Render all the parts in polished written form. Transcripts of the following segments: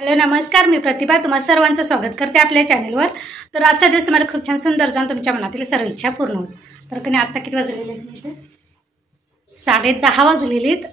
Hello नमस्कार, मी प्रतिभा तुम्हा सर्वांचं स्वागत करते आपल्या चॅनलवर। तर आजचा दिवस तुम्हाला खूप छान सुंदर जाऊन तुमच्या मनातील सर्व इच्छा पूर्ण होईल। तर कधी आता किती वाजलेले आहेत? 10:30 वाजलेले आहेत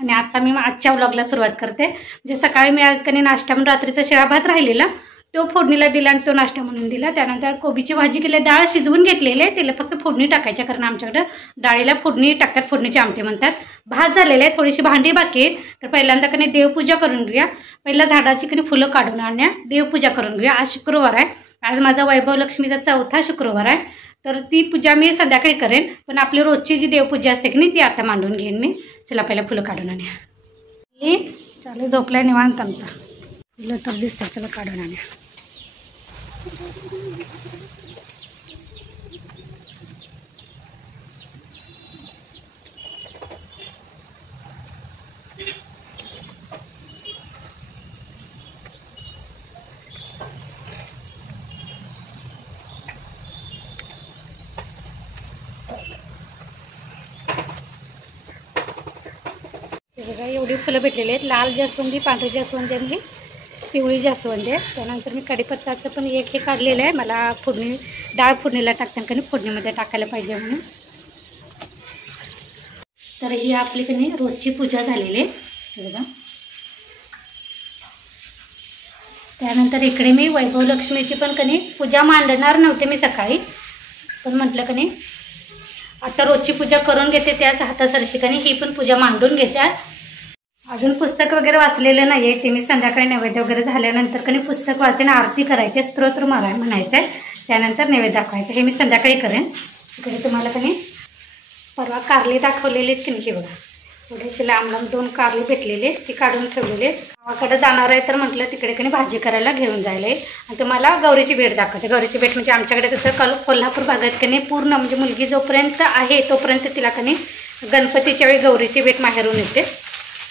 आणि आता मी आजच्या व्लॉगला सुरुवात करते। म्हणजे सकाळी मी आज कधी नाश्ता म्हणून रात्रीचा शिळा भात राहिलेला तो फोडणीला दिला आणि तो नाश्ता म्हणून दिला। त्यानंतर कोबीची भाजी केली, डाळ शिजवून घेतलेली आहे, तिला फक्त फोडणी टाकायची कारण आमच्याकडे डाळीला फोडणी टाकतात, फोडणीची आमटी म्हणतात। भात झालेले आहे, थोडीशी भांडी बाकी आहे। तर पहिल्यांदा कधी देवपूजा करून घेऊया। पहिला झाडाची कधी फुलं काढून आणण्या, देवपूजा करून घेऊया। आज शुक्रवार आहे, आज माझा वैभव लक्ष्मीचा 4था शुक्रवार आहे। तर ती पूजा मी संध्याकाळी करेन, पण आपली रोजची जी देवपूजा असते की नाही ती आता मांडून घेईन मी। चला पहिला फुलं काढून आणूया। चालेल, झोपलाय निवांत आमचा, फुलं तर दिसतात, चला काढून आणूया। बघा एवढी फुलं भेटलेली आहेत, लाल जास्वंदी, पांढरी जास्वंदी आणि पिवळी जास्वंदी आहे। त्यानंतर मी कढीपत्त्याचं पण एक हे काढलेलं आहे, मला फोडणी डाळ फोडणीला टाकताना कधी फोडणीमध्ये टाकायला पाहिजे म्हणून। तर ही आपली कधी रोजची पूजा झालेली आहे बघा। त्यानंतर इकडे मी वैभव लक्ष्मीची पण कधी पूजा मांडणार नव्हते मी सकाळी, पण म्हटलं कधी आता रोजची पूजा करून घेते, त्याच हातासरशी कधी ही पण पूजा मांडून घेते। अजून पुस्तक वगैरे वाचलेलं नाही आहे, ते मी संध्याकाळी नैवेद्य वगैरे झाल्यानंतर कधी पुस्तक वाचून आरती करायचे, स्तोत्र म्हणायचं आहे, त्यानंतर नैवेद्य दाखवायचं, हे मी संध्याकाळी करेन। इकडे तुम्हाला कधी परवा कारली दाखवलेली आहेत की नाही, बघा थोडेसे लांब लांब 2 कारली भेटलेले, ती काढून ठेवलेले। गावाकडे जाणार आहे तर म्हटलं तिकडे कधी भाजी करायला घेऊन जायला आहे। आणि तुम्हाला गौरीची भेट दाखवते। गौरीची भेट म्हणजे आमच्याकडे कसं कोल्हापूर भागात कधी पूर्ण म्हणजे मुलगी जोपर्यंत आहे तोपर्यंत तिला कधी गणपतीच्या वेळी गौरीची भेट माहेरून येते।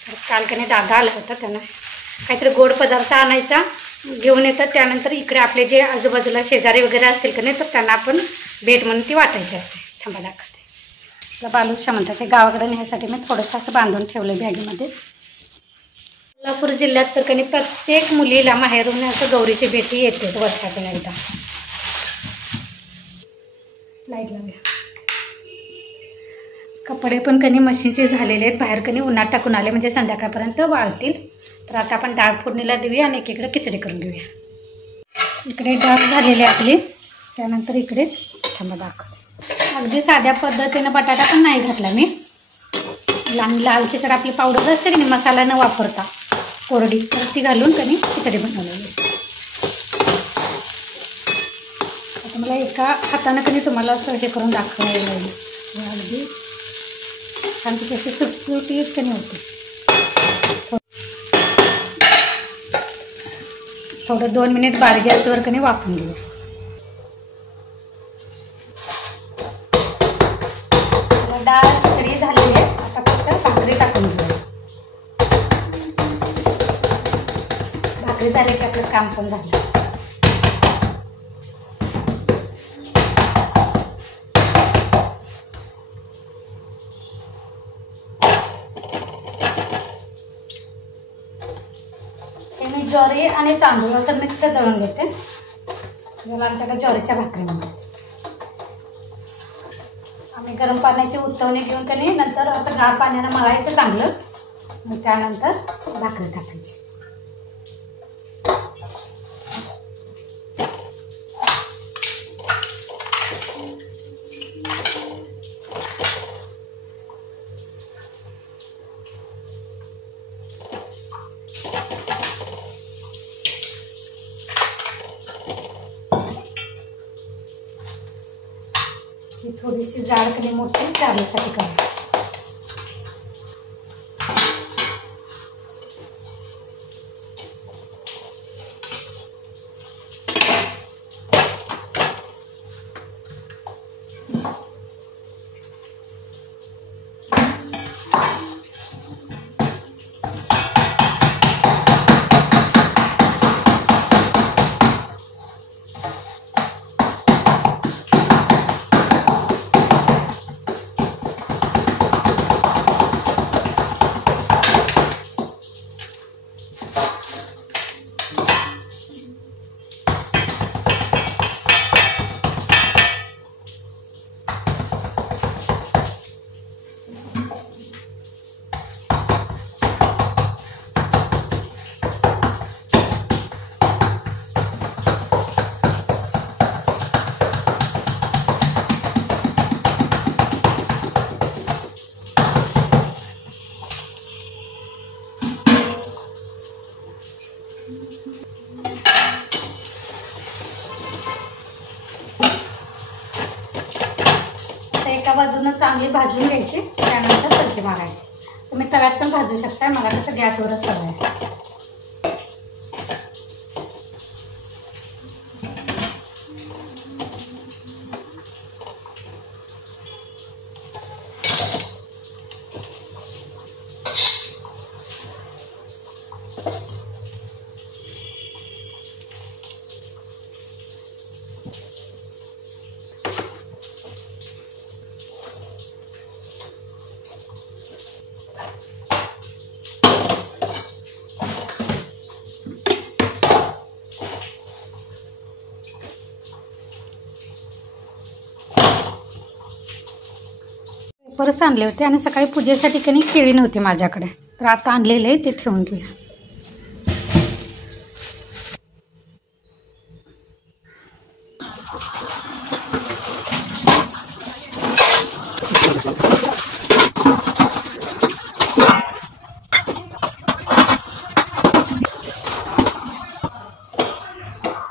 तर काल कधी दादा आला होता, त्यांना काहीतरी गोड पदार्थ आणायचा घेऊन येतात, त्यानंतर इकडे आपले जे आजूबाजूला शेजारी वगैरे असतील की नाही तर त्यांना आपण भेट म्हणून ती वाटायची असते। थांबा दाखवते, बालुशा म्हणतात, हे गावाकडे नेण्यासाठी मी थोडंसं असं बांधून ठेवलं बॅगेमध्ये। कोल्हापूर जिल्ह्यात तर कधी प्रत्येक मुलीला माहेरून असं गौरीची भेटी येतेच वर्षातून एकदा। लाईट लावूया। कपडे पण कधी मशीनचे झालेले आहेत, बाहेर कधी उन्हात टाकून आले म्हणजे संध्याकाळपर्यंत वाळतील। तर आता आपण डाळ फोडणीला देऊया आणि एकीकडे खिचडी करून घेऊया। इकडे डाळ झालेली आपली, त्यानंतर इकडे थांबा दाखवते। अगदी साध्या पद्धतीनं बटाटा पण नाही घातला मी, लाल तिखट आपली पावडर असते की नाही मसाला न वापरता कोरडी, तर ती घालून कधी खिचडी बनवलेली। आता मला एका हातानं कधी तुम्हाला असं हे करून दाखवायला लागेल, अगदी छान ती कशी सुटसुटीत कधी होते। थोडं 2 मिनिट बारीक गॅसवर कधी वाफवून घेऊया। डाळ खिचडी झालेली आहे, आता फक्त भाकरी टाकून घेऊया। भाकरी झाली की आपलं काम पण झालं। हे मी ज्वारी आणि तांदूळ असं मिक्स दळून घेते, याला आमच्याकडे ज्वारीच्या भाकरी म्हणतात। आम्ही गरम पाण्याची उतवणी घेऊन कधी नंतर असं गार पाण्यानं मळायचं चांगलं, मग त्यानंतर भाकरी टाकायची। ही थोडीशी जाड कधी मोठी कारल्यासाठी करा। एका बाजूनं चांगली भाजून घ्यायची, त्यानंतर तडके मारायचे. तुम्ही तव्यात पण भाजू शकता, मला कसं गॅसवरच सवय आहे. परत आणले होते आणि सकाळी पूजेसाठी काही केळी नव्हती माझ्याकडे, तर आता आणलेले आहे ते ठेवून घेऊया.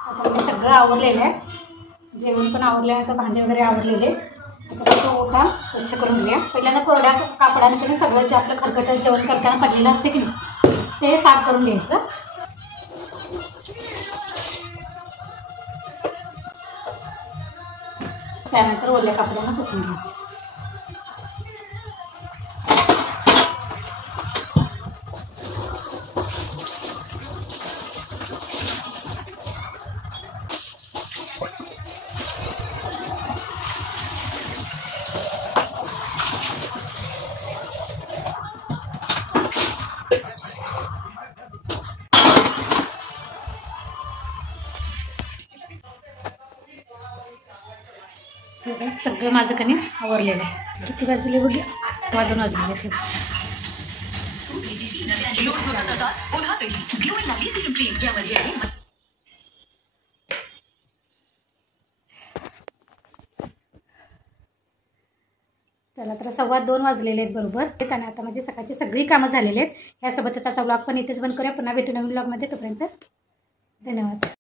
आता मी सगळं आवरलेलं आहे, जेवण पण आवरले आहे, तर भांडे वगैरे आवरलेले. आता तो ओटा स्वच्छ करून घेऊया. पहिल्यांदा कोरड्या कापडाने की सगळं जे आपलं खरकट जेवण करताना पडलेलं असते की नाही ते साफ करून घ्यायचं. त्यानंतर ओल्या कापडाने पुसून घ्यायचं. सगळं माझं कणी आवरलेलं आहे. किती वाजले बघा, 2 वाजले ते. चला तर 2:15 वाजलेले आहेत बरोबर. आणि आता माझी सकाळची सगळी कामं झालेली आहेत. यासोबतच आता ब्लॉग पण इथेच बंद करूया. पुन्हा भेटू नवीन ब्लॉगमध्ये. तोपर्यंत धन्यवाद.